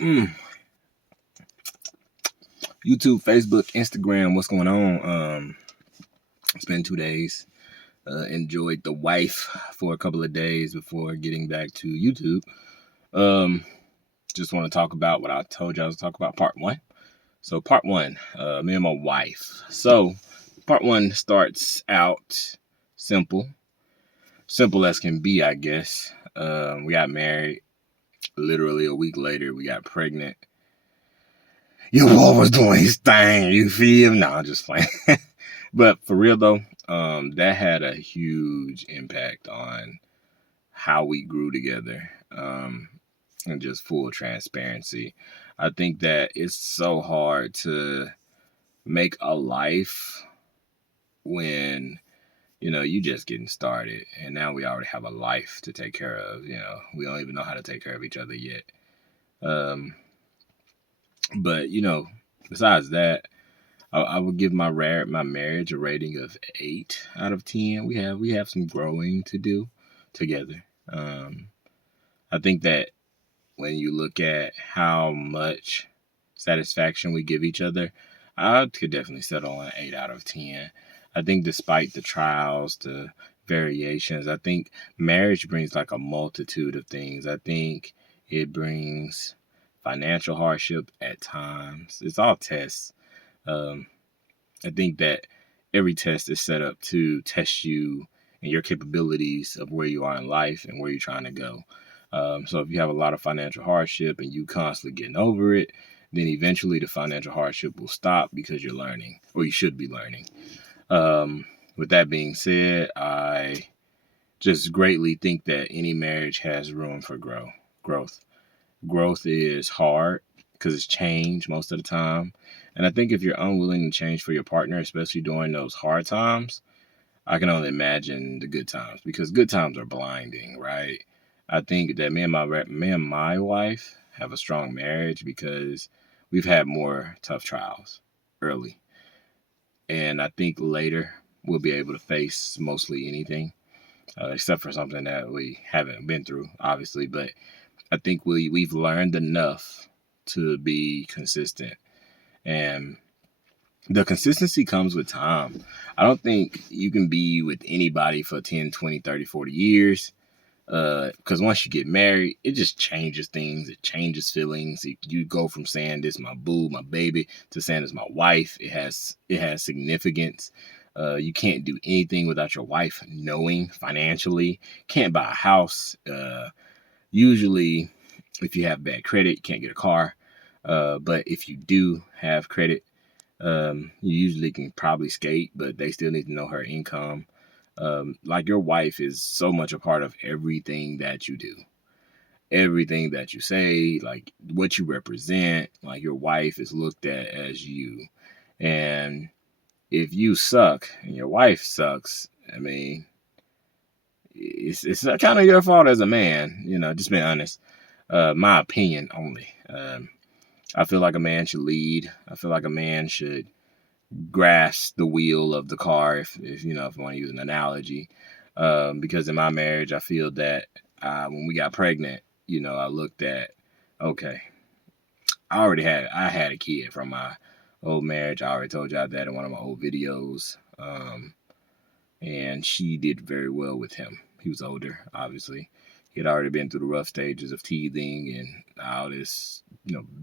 YouTube, Facebook, Instagram, what's going on? It's been 2 days. Enjoyed the wife for a couple of days before getting back to YouTube. Just want to talk about what I told you I was talk about, part one. So part one, me and my wife. So part one starts out simple as can be, I guess. We got married. Literally a week later, we got pregnant. Your boy was doing his thing, you feel? No, I'm just playing. But for real though, that had a huge impact on how we grew together. And just full transparency. I think that it's so hard to make a life when, you just getting started. And now we already have a life to take care of. We don't even know how to take care of each other yet. But, besides that, I would give my marriage a rating of 8 out of 10. We have some growing to do together. I think that when you look at how much satisfaction we give each other, I could definitely settle on an 8 out of 10. I think despite the trials, the variations, I think marriage brings like a multitude of things. I think it brings financial hardship at times. It's all tests. I think that every test is set up to test you and your capabilities of where you are in life and where you're trying to go. So if you have a lot of financial hardship and you constantly getting over it, then eventually the financial hardship will stop because you're learning, or you should be learning. With that being said, I just greatly think that any marriage has room for growth. Growth is hard because it's change most of the time. And I think if you're unwilling to change for your partner, especially during those hard times, I can only imagine the good times, because good times are blinding, right? I think that me and my wife have a strong marriage because we've had more tough trials early. And I think later we'll be able to face mostly anything, except for something that we haven't been through, obviously. But I think we've learned enough to be consistent. And the consistency comes with time. I don't think you can be with anybody for 10, 20, 30, 40 years. Because once you get married, it just changes things. It changes feelings. You go from saying this my boo, my baby, to saying this my wife. It has significance. You can't do anything without your wife knowing financially. Can't buy a house. Usually, if you have bad credit, you can't get a car. But if you do have credit, you usually can probably skate, but they still need to know her income. Like, your wife is so much a part of everything that you do, everything that you say, like what you represent. Like, your wife is looked at as you. And if you suck and your wife sucks, I mean, it's kind of your fault as a man, just being honest. My opinion only. I feel like a man should lead. I feel like a man should grasp the wheel of the car, if I want to use an analogy. Because in my marriage, I feel that when we got pregnant, I looked at, okay, I had a kid from my old marriage. I already told y'all that in one of my old videos. And she did very well with him. He was older, obviously. He had already been through the rough stages of teething and all this,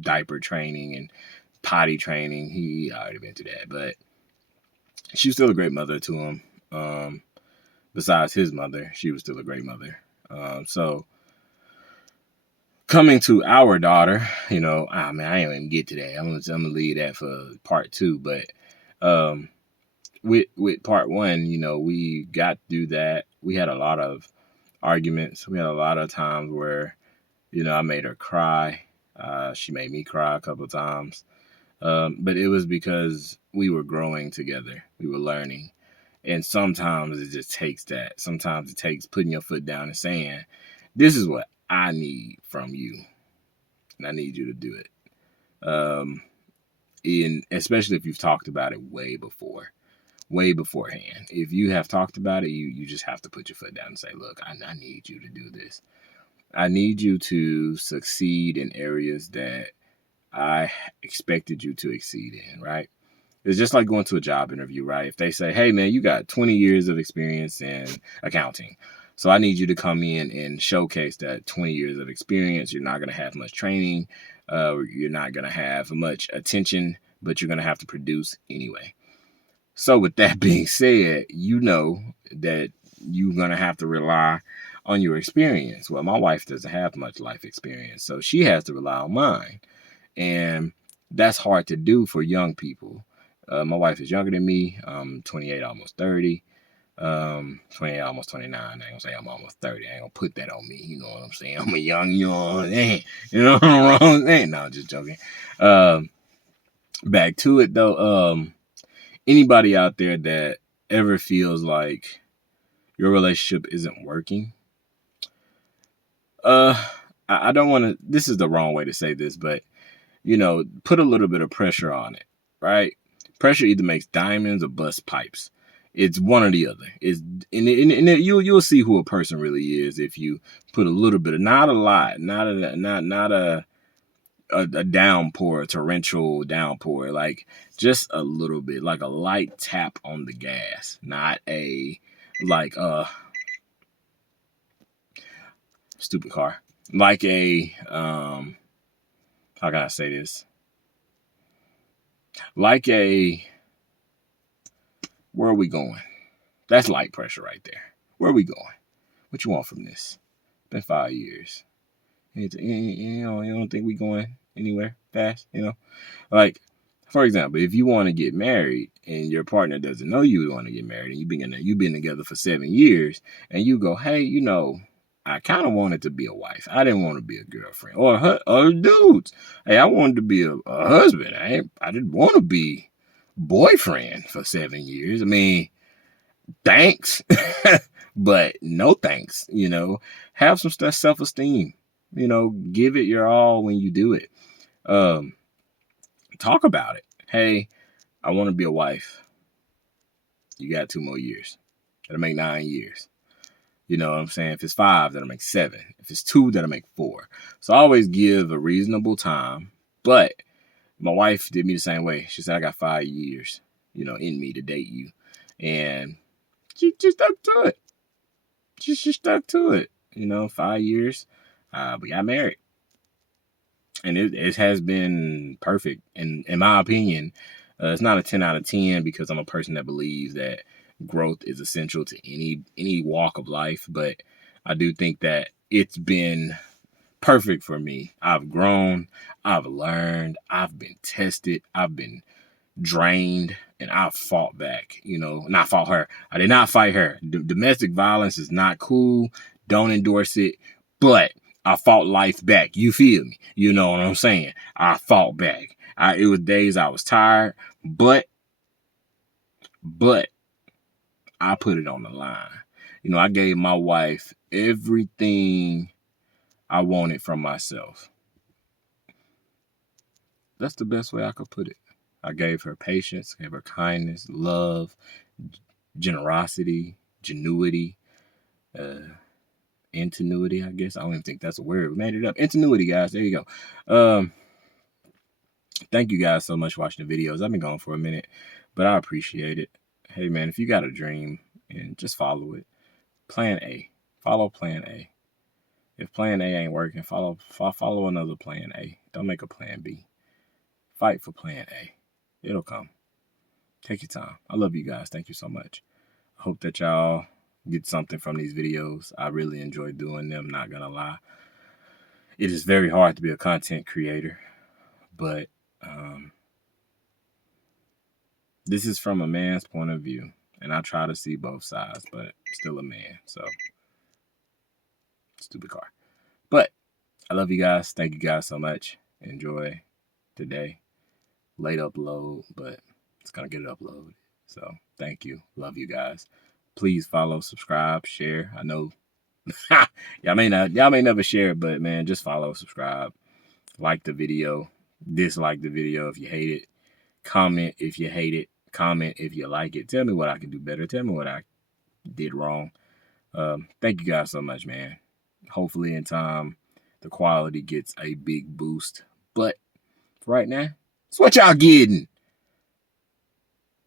diaper training and potty training. He already been through that. But she was still a great mother to him. Besides his mother, she was still a great mother. So coming to our daughter, I ain't even get to that. I'm gonna leave that for part 2. But with part 1, we got through that. We had a lot of arguments. We had a lot of times where, I made her cry. She made me cry a couple of times. But it was because we were growing together. We were learning. And sometimes it just takes that. Sometimes it takes putting your foot down and saying, this is what I need from you. And I need you to do it. Especially if you've talked about it way beforehand. If you have talked about it, you just have to put your foot down and say, look, I need you to do this. I need you to succeed in areas that I expected you to exceed in, right? It's just like going to a job interview, right? If they say, hey, man, you got 20 years of experience in accounting. So I need you to come in and showcase that 20 years of experience. You're not going to have much training. You're not going to have much attention, but you're going to have to produce anyway. So with that being said, you know that you're going to have to rely on your experience. Well, my wife doesn't have much life experience, so she has to rely on mine. And that's hard to do for young people. My wife is younger than me. I'm 28, almost 30. 28, almost 29. I ain't gonna say I'm almost 30. I ain't gonna put that on me. You know what I'm saying? I'm a young, man. You know what I'm saying? No, I'm just joking. Back to it though. Anybody out there that ever feels like your relationship isn't working, I don't want to. This is the wrong way to say this, but put a little bit of pressure on it, right? Pressure either makes diamonds or busts pipes. It's one or the other. You'll see who a person really is if you put a little bit of, not a lot, not a downpour, a torrential downpour, like just a little bit, like a light tap on the gas, not a stupid car, like a how can I say this? Like where are we going? That's light pressure right there. Where are we going? What you want from this? It's been 5 years. You don't think we going anywhere fast? Like, for example, if you want to get married and your partner doesn't know you want to get married and you've been together for 7 years and you go, hey, I kind of wanted to be a wife. I didn't want to be a girlfriend or dudes. Hey, I wanted to be a husband. I didn't want to be boyfriend for 7 years. I mean, thanks, but no thanks. Have some self-esteem. Give it your all when you do it. Talk about it. Hey, I want to be a wife. You got 2 more years. That'll make 9 years. You know what I'm saying? If it's 5, that'll make 7. If it's 2, that'll make 4. So I always give a reasonable time. But my wife did me the same way. She said, I got 5 years, in me to date you. And she stuck to it. She stuck to it. 5 years. We got married. And it has been perfect. And in my opinion, it's not a 10 out of 10 because I'm a person that believes that growth is essential to any walk of life. But I do think that it's been perfect for me. I've grown. I've learned. I've been tested. I've been drained. And I've fought back. Not fought her. I did not fight her. Domestic violence is not cool. Don't endorse it. But I fought life back. You feel me? You know what I'm saying? I fought back. It was days I was tired, but I put it on the line. I gave my wife everything I wanted from myself. That's the best way I could put it. I gave her patience, gave her kindness, love, generosity, genuity, ingenuity, I guess. I don't even think that's a word. We made it up. Ingenuity, guys. There you go. Thank you guys so much for watching the videos. I've been gone for a minute, but I appreciate it. Hey, man, if you got a dream, and just follow it. Plan A. Follow plan A. If plan A ain't working, follow another plan A. Don't make a plan B. Fight for plan A. It'll come. Take your time. I love you guys. Thank you so much. I hope that y'all get something from these videos. I really enjoy doing them, not gonna lie. It is very hard to be a content creator, but this is from a man's point of view, and I try to see both sides, but still a man, so stupid car. But I love you guys. Thank you guys so much. Enjoy today. Late upload, but it's gonna get it uploaded. So thank you. Love you guys. Please follow, subscribe, share. I know y'all may never share it, but man, just follow, subscribe, like the video, dislike the video if you hate it, comment if you hate it, comment if you like it. Tell me what I can do better. Tell me what I did wrong. Thank you guys so much, man. hopefully in time, the quality gets a big boost. But for right now, it's what y'all getting.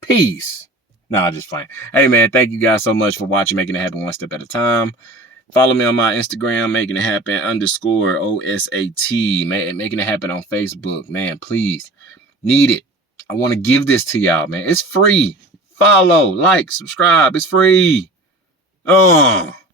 Peace. Nah, just playing. Hey, man, thank you guys so much for watching Making It Happen One Step at a Time. Follow me on my Instagram, Making It Happen _OSAT. Making It Happen on Facebook. Man, please. Need it. I want to give this to y'all, man. It's free. Follow, like, subscribe. It's free.